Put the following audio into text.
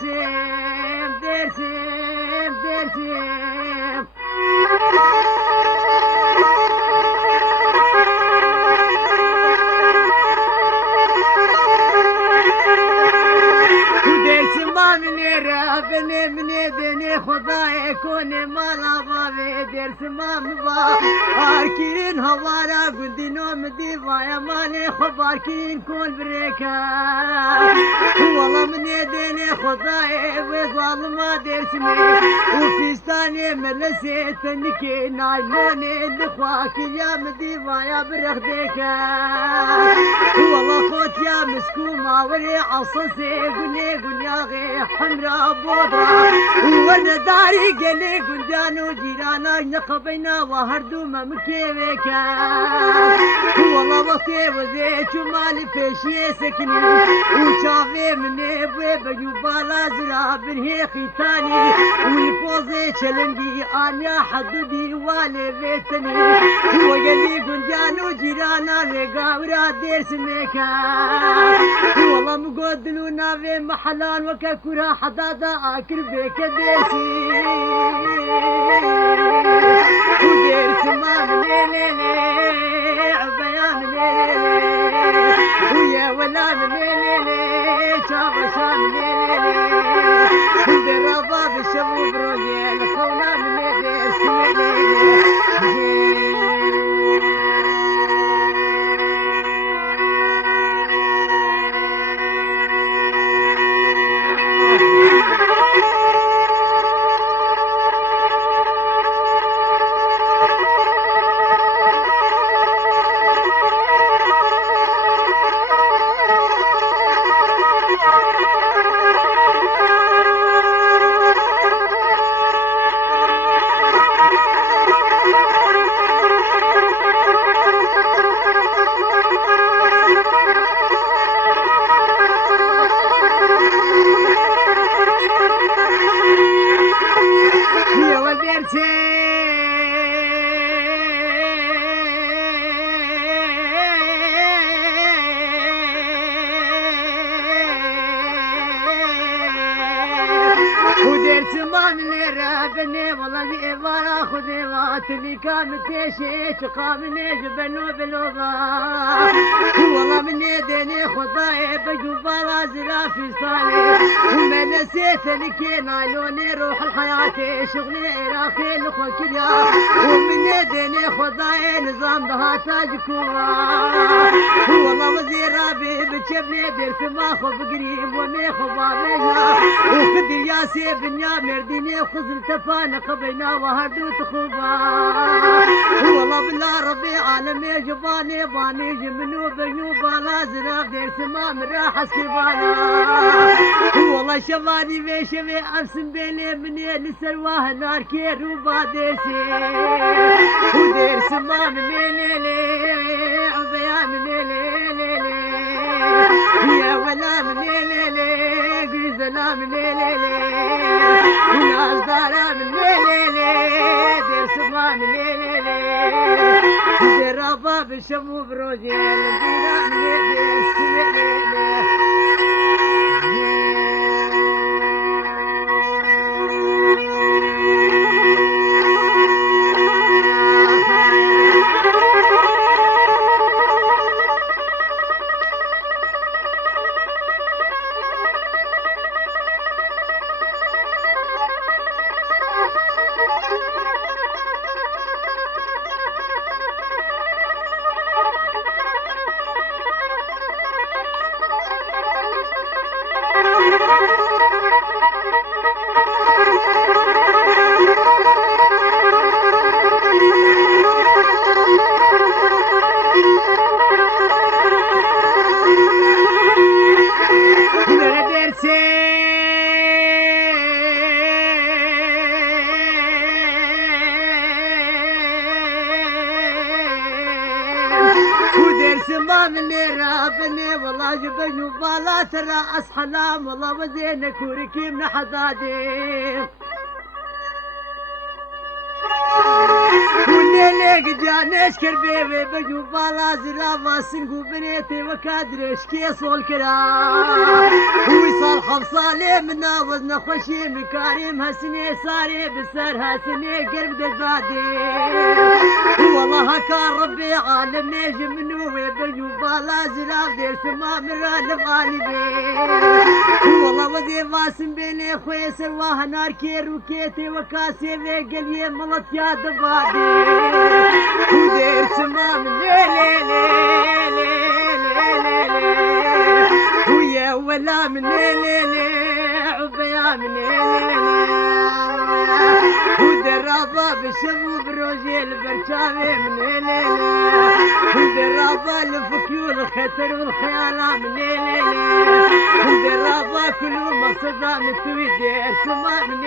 درسم درسم درسم من دني خدای کنه مالا بابه درس مام با آرکین هوارا گندینو مدی وایا مال خبارکین کن برکا والله من دني خدای و ظالما درس می و فیستانی ملسی تنکی نایلونی لخواکی یا مدی وایا برخ دیکا والله خوت یا مسکو ماوری عصصی گنی گنیاغی حمرا بودرا وانا داري قلي قندان وجيرانا نخبينا وهردو ممكيبكا والله وقتي وزيت ومالي فيشي سكني وشافي مني بويبا بالا زرا برهي خيتاني ويفوزي شلنجي انيا حدودي والي بيتني وقلي قندان وجيرانا لقاورا دير سميكا والله مقودلونا في محلان وكاكورا حدادا اكل بك ديسي ودير سمام ليلي عبيان ليلي ويا ولا ليلي شاب شام ليلي ودير رباب الشبوب روجيل خونا من ليلي اسمي ليلي بني والله إبارة خذي واتلي كامل تشيش قامني جبنو بلوضا والله من يديني خضاي بجوبالا زرا في صالي وما نسيت لكي نايلوني روح الحياة شغلي عراقي لخوكيا ومن يديني خضاي نظام بها تاجكوا والله وزير ربي بتشبني درس ما خب قريب ومي خبابينا وخدي ياسي بنيا مرديني وخزل تفانا قبينا وهردو تخوبا والله بالله ربي عالمي جباني باني جمنو بيوبا لازرق دير سما من راح سكبانا والله شباني بيشبي أبسم بيني مني لسرواه نار كيروبا ديسي ودير سما من ليلي عبيان ليلي يا ولا من ليلي قرزنا من ليلي وناس دارا من ليلي دير سما من ليلي دير ربا بالشمو بروجيل ديرا من ليلي سمي والله جبن وبالا ترى أصحلام والله وزينك وركي من حدادي والليل ليك جانش كربي بجو بالا زرافة سنقو بنيتي وكادرش كيس والكلام ويصال خمصالي منا وزن خوشي مكارم هسني صاري بسرها سني قرب دزادي والله كان ربي عالم نجم منوي بجو بالا زراف دير سما مران غالبي والله وذي باسم بيني خوي سرواه نار كير وكيتي وكاسي بيقل يملط يا دبادي ودير سما من ويا ولا من عبيا من ودرابة بشبو بروجي البرشامي من ودرابة الفكيول الخطر والخيال من ودرابة كل مقصدة متوي دير سما من